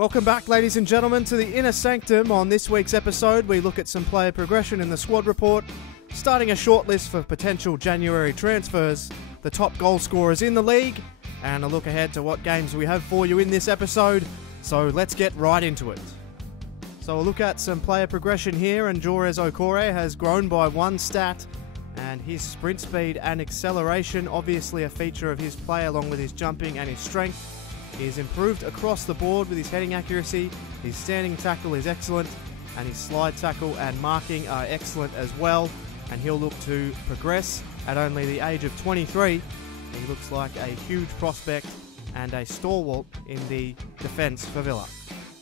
Welcome back, ladies and gentlemen, to the Inner Sanctum. On this week's episode, we look at some player progression in the squad report, starting a shortlist for potential January transfers, the top goal scorers in the league, and a look ahead to what games we have for you in this episode. So let's get right into it. So we'll look at some player progression here, and Jores Okore has grown by one stat, and his sprint speed and acceleration, obviously a feature of his play along with his jumping and his strength. He has improved across the board with his heading accuracy, his standing tackle is excellent, and his slide tackle and marking are excellent as well, and he'll look to progress at only the age of 23. He looks like a huge prospect and a stalwart in the defence for Villa.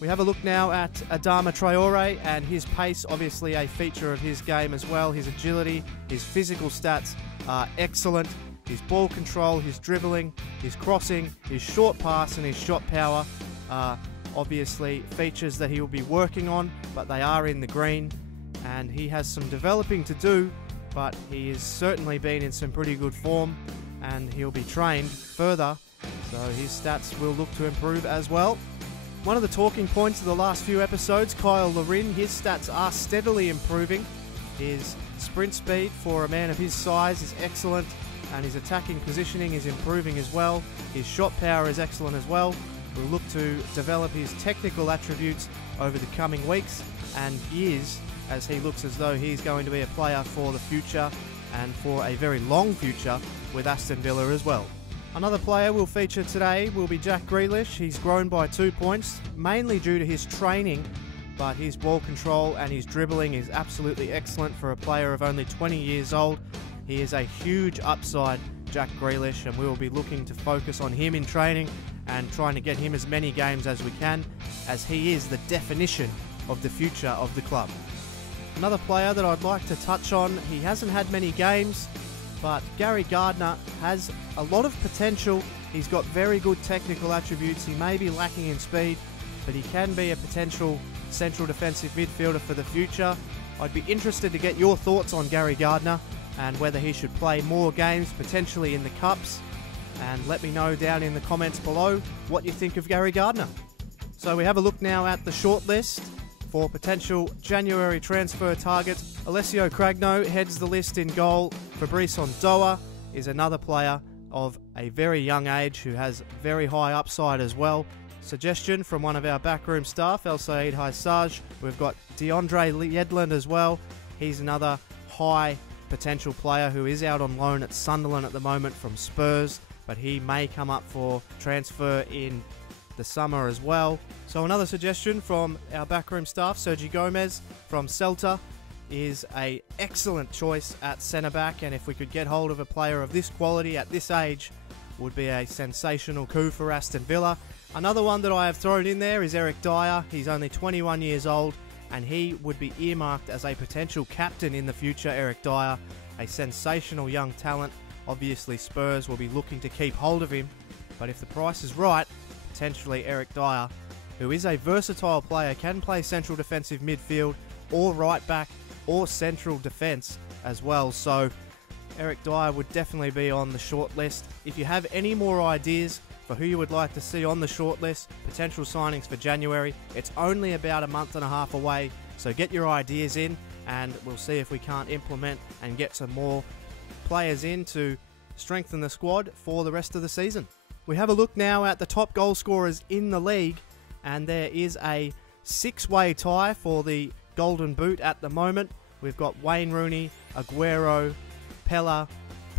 We have a look now at Adama Traore, and his pace, obviously a feature of his game as well. His agility, his physical stats are excellent. His ball control, his dribbling, his crossing, his short pass and his shot power are obviously features that he will be working on, but they are in the green, and he has some developing to do, but he has certainly been in some pretty good form, and he'll be trained further, so his stats will look to improve as well. One of the talking points of the last few episodes, Kyle Larin, his stats are steadily improving. His sprint speed for a man of his size is excellent, and his attacking positioning is improving as well. His shot power is excellent as well. We'll look to develop his technical attributes over the coming weeks and years, as he looks as though he's going to be a player for the future and for a very long future with Aston Villa as well. Another player we'll feature today will be Jack Grealish. He's grown by 2 points, mainly due to his training, but his ball control and his dribbling is absolutely excellent for a player of only 20 years old. He is a huge upside, Jack Grealish, and we will be looking to focus on him in training and trying to get him as many games as we can, as he is the definition of the future of the club. Another player that I'd like to touch on, he hasn't had many games, but Gary Gardner has a lot of potential. He's got very good technical attributes. He may be lacking in speed, but he can be a potential central defensive midfielder for the future. I'd be interested to get your thoughts on Gary Gardner and whether he should play more games, potentially in the Cups. And let me know down in the comments below what you think of Gary Gardner. So we have a look now at the shortlist for potential January transfer targets. Alessio Cragno heads the list in goal. Fabrice Ondoa is another player of a very young age who has very high upside as well. Suggestion from one of our backroom staff, El Said Haisaj. We've got DeAndre Yedlin as well. He's another high potential player who is out on loan at Sunderland at the moment from Spurs, but he may come up for transfer in the summer as well. So another suggestion from our backroom staff, Sergi Gomez from Celta, is an excellent choice at centre-back, and if we could get hold of a player of this quality at this age, would be a sensational coup for Aston Villa. Another one that I have thrown in there is Eric Dyer. He's only 21 years old, and he would be earmarked as a potential captain in the future. Eric Dyer, a sensational young talent. Obviously Spurs will be looking to keep hold of him, but if the price is right, potentially Eric Dyer, who is a versatile player, can play central defensive midfield or right back or central defence as well. So Eric Dyer would definitely be on the short list. If you have any more ideas for who you would like to see on the shortlist, potential signings for January, it's only about a month and a half away, so get your ideas in and we'll see if we can't implement and get some more players in to strengthen the squad for the rest of the season. We have a look now at the top goal scorers in the league, and there is a 6-way tie for the Golden Boot at the moment. We've got Wayne Rooney, Aguero, Pella,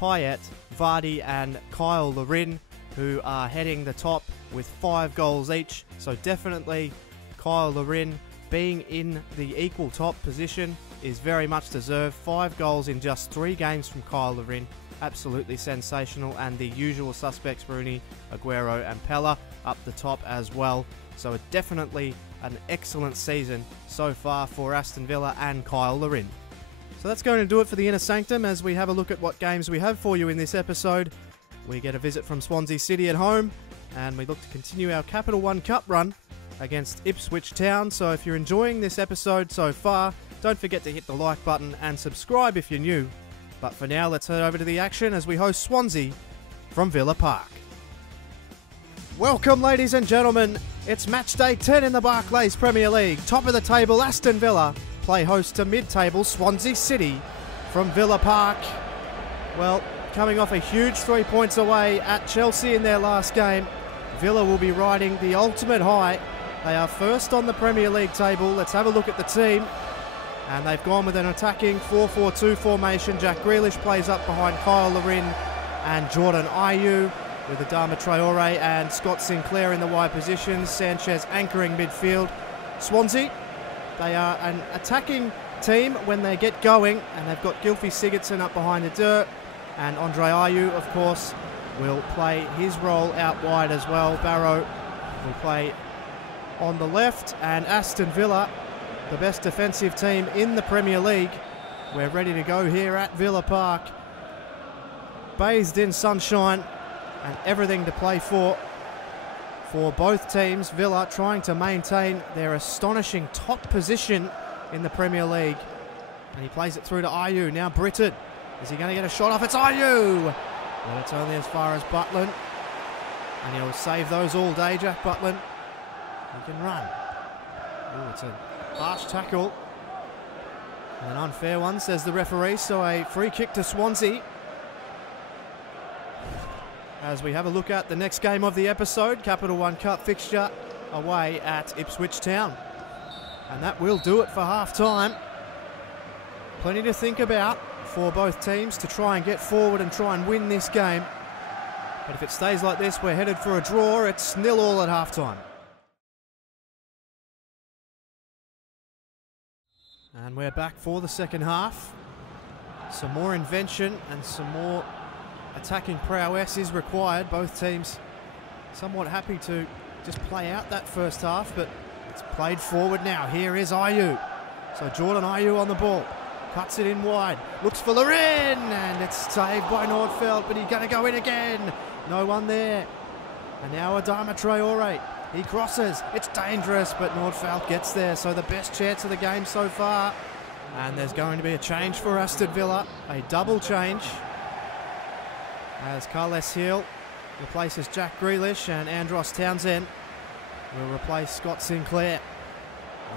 Payet, Vardy and Kyle Larin, who are heading the top with 5 goals each. So definitely Kyle Larin being in the equal top position is very much deserved. 5 goals in just 3 games from Kyle Larin. Absolutely sensational. And the usual suspects, Rooney, Aguero and Pella, up the top as well. So definitely an excellent season so far for Aston Villa and Kyle Larin. So that's going to do it for the Inner Sanctum as we have a look at what games we have for you in this episode. We get a visit from Swansea City at home, and we look to continue our Capital One Cup run against Ipswich Town. So if you're enjoying this episode so far, don't forget to hit the like button and subscribe if you're new. But for now, let's head over to the action as we host Swansea from Villa Park. Welcome, ladies and gentlemen. It's match day 10 in the Barclays Premier League. Top of the table, Aston Villa play host to mid-table Swansea City from Villa Park. Well, coming off a huge 3 points away at Chelsea in their last game, Villa will be riding the ultimate high. They are first on the Premier League table. Let's have a look at the team. And they've gone with an attacking 4-4-2 formation. Jack Grealish plays up behind Kyle Larin and Jordan Ayew, with Adama Traore and Scott Sinclair in the wide positions. Sanchez anchoring midfield. Swansea, they are an attacking team when they get going, and they've got Gylfi Sigurdsson up behind the dirt, and Andre Ayew, of course, will play his role out wide as well. Barrow will play on the left, and Aston Villa, the best defensive team in the Premier League. We're ready to go here at Villa Park, bathed in sunshine and everything to play for both teams. Villa trying to maintain their astonishing top position in the Premier League. And he plays it through to Ayew. Now Britton. Is he going to get a shot off? It's Ayew! But it's only as far as Butland. And he'll save those all day, Jack Butland. He can run. Ooh, it's a harsh tackle. An unfair one, says the referee. So a free kick to Swansea, as we have a look at the next game of the episode, Capital One Cup fixture away at Ipswich Town. And that will do it for half-time. Plenty to think about for both teams to try and get forward and try and win this game. But if it stays like this, we're headed for a draw. It's 0-0 at half-time. And we're back for the second half. Some more invention and some more attacking prowess is required. Both teams somewhat happy to just play out that first half, but it's played forward now. Here is Ayew. So Jordan Ayew on the ball. Cuts it in wide. Looks for Larin, and it's saved by Nordfeldt, but he's going to go in again. No one there. And now Adama Traore. He crosses. It's dangerous, but Nordfeldt gets there. So the best chance of the game so far. And there's going to be a change for Aston Villa. A double change, as Carles Hill replaces Jack Grealish, and Andros Townsend will replace Scott Sinclair.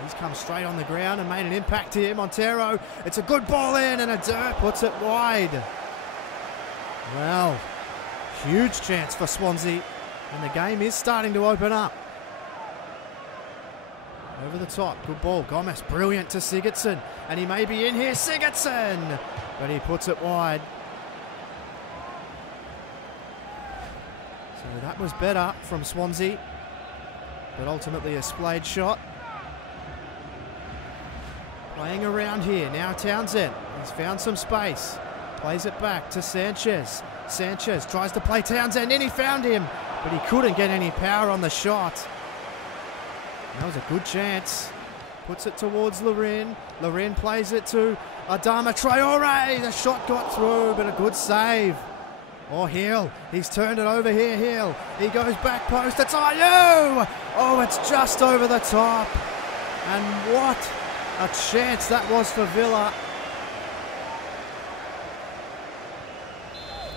He's come straight on the ground and made an impact here. Montero, it's a good ball in, and Adair puts it wide. Well, huge chance for Swansea, and the game is starting to open up. Over the top, good ball. Gomez, brilliant to Sigurdsson, and he may be in here. Sigurdsson, but he puts it wide. So that was better from Swansea, but ultimately a splayed shot. Playing around here, now Townsend. He's found some space. Plays it back to Sanchez. Sanchez tries to play Townsend in, he found him, but he couldn't get any power on the shot. That was a good chance. Puts it towards Larin. Larin plays it to Adama Traore. The shot got through, but a good save. Oh, Hill, he's turned it over here, Hill. He goes back post, it's Ayew! Oh, it's just over the top. And what a chance that was for Villa.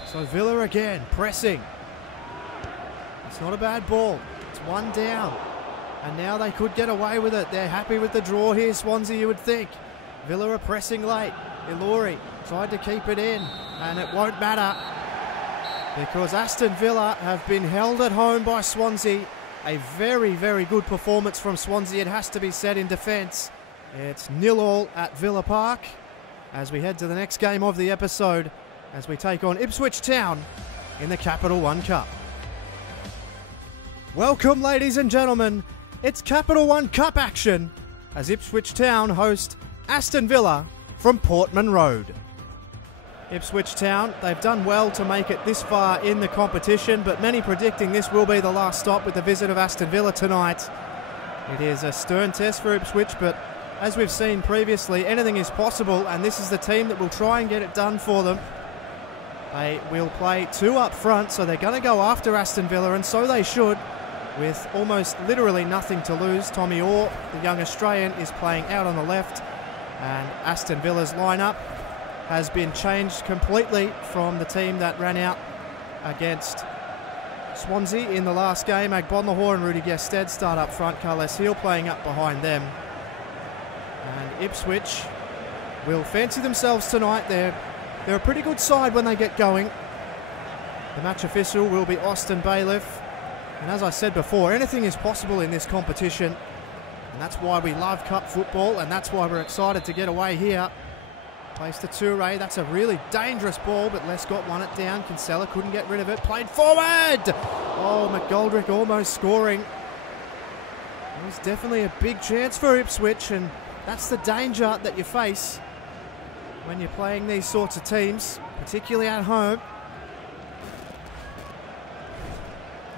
So Villa again, pressing. It's not a bad ball, it's one down. And now they could get away with it. They're happy with the draw here, Swansea, you would think. Villa are pressing late. Ilori tried to keep it in, and it won't matter, because Aston Villa have been held at home by Swansea. A very, very good performance from Swansea, it has to be said, in defence. It's 0-0 at Villa Park as we head to the next game of the episode, as we take on Ipswich Town in the Capital One Cup. Welcome, ladies and gentlemen. It's Capital One Cup action as Ipswich Town host Aston Villa from Portman Road. Ipswich Town, they've done well to make it this far in the competition, but many predicting this will be the last stop with the visit of Aston Villa tonight. It is a stern test for Ipswich, but as we've seen previously, anything is possible, and this is the team that will try and get it done for them. They will play two up front, so they're going to go after Aston Villa, and so they should, with almost literally nothing to lose. Tommy Orr, the young Australian, is playing out on the left, and Aston Villa's lineup has been changed completely from the team that ran out against Swansea in the last game. Agbonlahor and Rudy Gested start up front. Carles Hill playing up behind them. And Ipswich will fancy themselves tonight. They're a pretty good side when they get going. The match official will be Aston Bailiff. And as I said before, anything is possible in this competition. And that's why we love cup football, and that's why we're excited to get away here. Plays to Toure. That's a really dangerous ball, but Lescott won it down. Kinsella couldn't get rid of it. Played forward! Oh, McGoldrick almost scoring. It was definitely a big chance for Ipswich, and that's the danger that you face when you're playing these sorts of teams, particularly at home.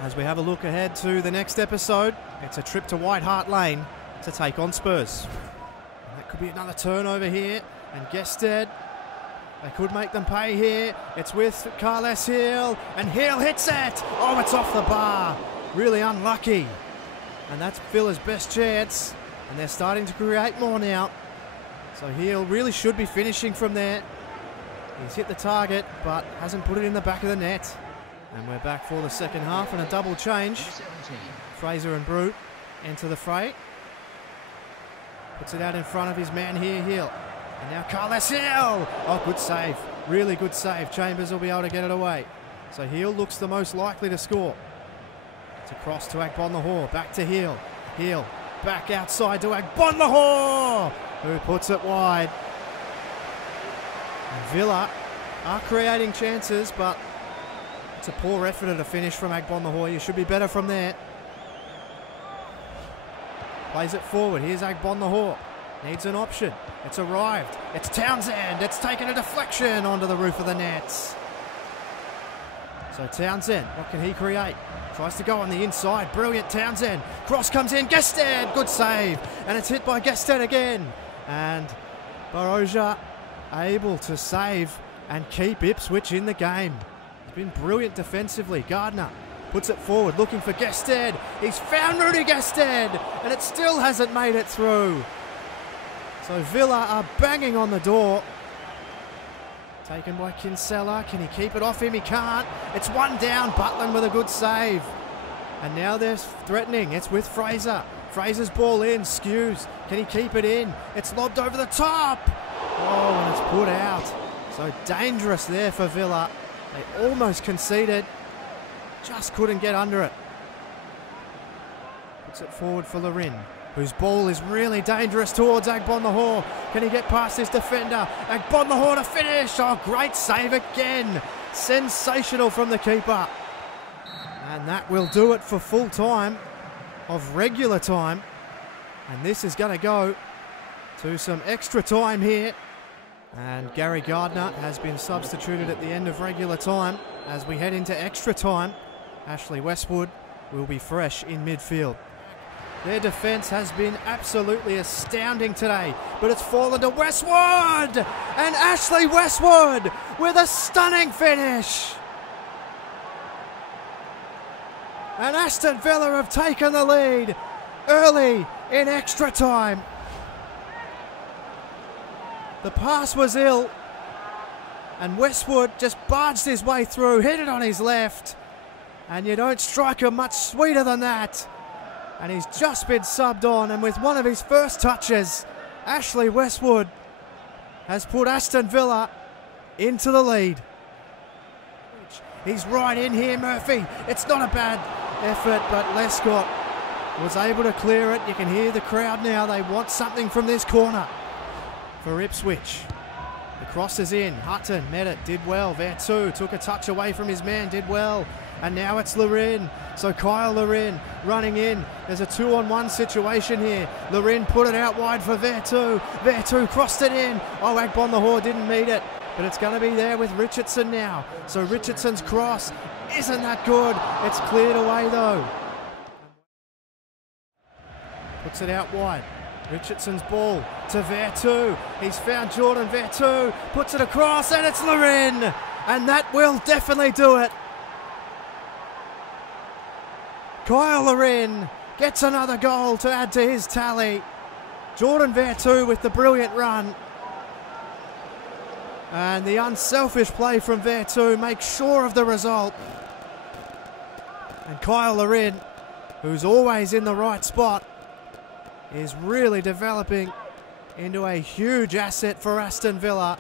As we have a look ahead to the next episode, it's a trip to White Hart Lane to take on Spurs. And that could be another turnover here. And Gested, they could make them pay here. It's with Carles Hill, and Hill hits it. Oh, it's off the bar. Really unlucky. And that's Villa's best chance. And they're starting to create more now. So Hill really should be finishing from there. He's hit the target, but hasn't put it in the back of the net. And we're back for the second half and a double change. Fraser and Brute enter the fray. Puts it out in front of his man here, Hill. And now Carles Hill! Oh, good save. Really good save. Chambers will be able to get it away. So Hill looks the most likely to score. It's across to Agbonlahor. Back to Hill. Hill back outside to Agbonlahor, who puts it wide. And Villa are creating chances, but it's a poor effort at a finish from Agbonlahor. You should be better from there. Plays it forward. Here's Agbonlahor. Needs an option. It's arrived. It's Townsend. It's taken a deflection onto the roof of the nets. So Townsend, what can he create? Tries to go on the inside. Brilliant Townsend. Cross comes in. Gested. Good save. And it's hit by Gested again. And Baroja able to save and keep Ipswich in the game. He's been brilliant defensively. Gardner puts it forward, looking for Gested. He's found Rudy Gested, and it still hasn't made it through. So Villa are banging on the door. Taken by Kinsella. Can he keep it off him? He can't. It's one down. Butland with a good save. And now they're threatening. It's with Fraser. Fraser's ball in. Skews. Can he keep it in? It's lobbed over the top. Oh, and it's put out. So dangerous there for Villa. They almost conceded. Just couldn't get under it. Puts it forward for Lorin, whose ball is really dangerous towards Agbonlahor. Can he get past his defender? Agbonlahor to finish. Oh, great save again. Sensational from the keeper. And that will do it for full time of regular time. And this is going to go to some extra time here. And Gary Gardner has been substituted at the end of regular time. As we head into extra time, Ashley Westwood will be fresh in midfield. Their defence has been absolutely astounding today, but it's fallen to Westwood! And Ashley Westwood with a stunning finish! And Aston Villa have taken the lead early in extra time. The pass was ill, and Westwood just barged his way through, hit it on his left, and you don't strike him much sweeter than that. And he's just been subbed on, and with one of his first touches, Ashley Westwood has put Aston Villa into the lead. He's right in here, Murphy. It's not a bad effort, but Lescott was able to clear it. You can hear the crowd now. They want something from this corner for Ipswich. The cross is in. Hutton met it, did well. Vertu took a touch away from his man, did well. And now it's Lorin. So Kyle Lorin running in. There's a 2-on-1 situation here. Lorin put it out wide for Vertu. Vertu crossed it in. Oh, Agbonlahor didn't meet it. But it's going to be there with Richardson now. So Richardson's cross isn't that good. It's cleared away though. Puts it out wide. Richardson's ball to Vertu. He's found Jordan Vertu. Puts it across and it's Lorin. And that will definitely do it. Kyle Lorin gets another goal to add to his tally. Jordan Vertu with the brilliant run. And the unselfish play from Vertu makes sure of the result. And Kyle Larin, who's always in the right spot, is really developing into a huge asset for Aston Villa.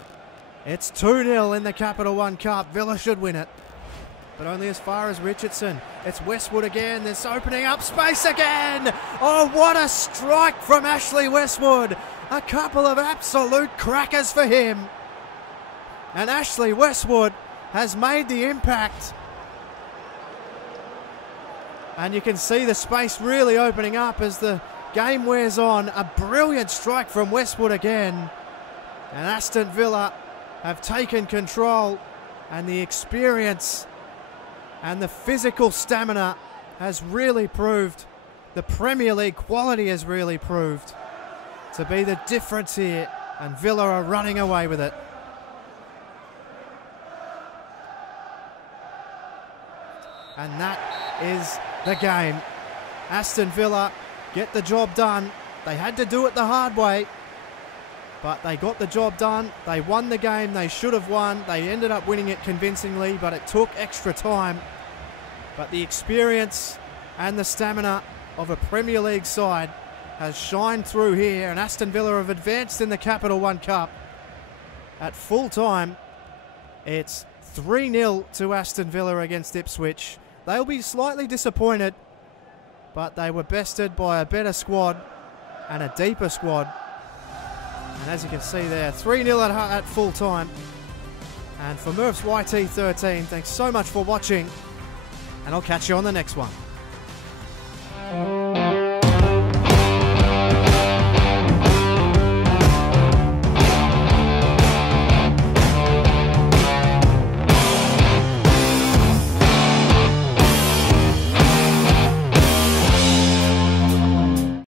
It's 2-0 in the Capital One Cup. Villa should win it, but only as far as Richardson. It's Westwood again. This opening up space again. Oh, what a strike from Ashley Westwood. A couple of absolute crackers for him. And Ashley Westwood has made the impact. And you can see the space really opening up as the game wears on. A brilliant strike from Westwood again. And Aston Villa have taken control, and the experience and the physical stamina has really proved, the Premier League quality has really proved to be the difference here, and Villa are running away with it. And that is the game. Aston Villa get the job done. They had to do it the hard way, but they got the job done. They won the game they should have won. They ended up winning it convincingly, but it took extra time. But the experience and the stamina of a Premier League side has shined through here, and Aston Villa have advanced in the Capital One Cup. At full time, it's 3-0 to Aston Villa against Ipswich. They'll be slightly disappointed, but they were bested by a better squad and a deeper squad. And as you can see there, 3-0 at full time. And for Murph's YT13, thanks so much for watching, and I'll catch you on the next one.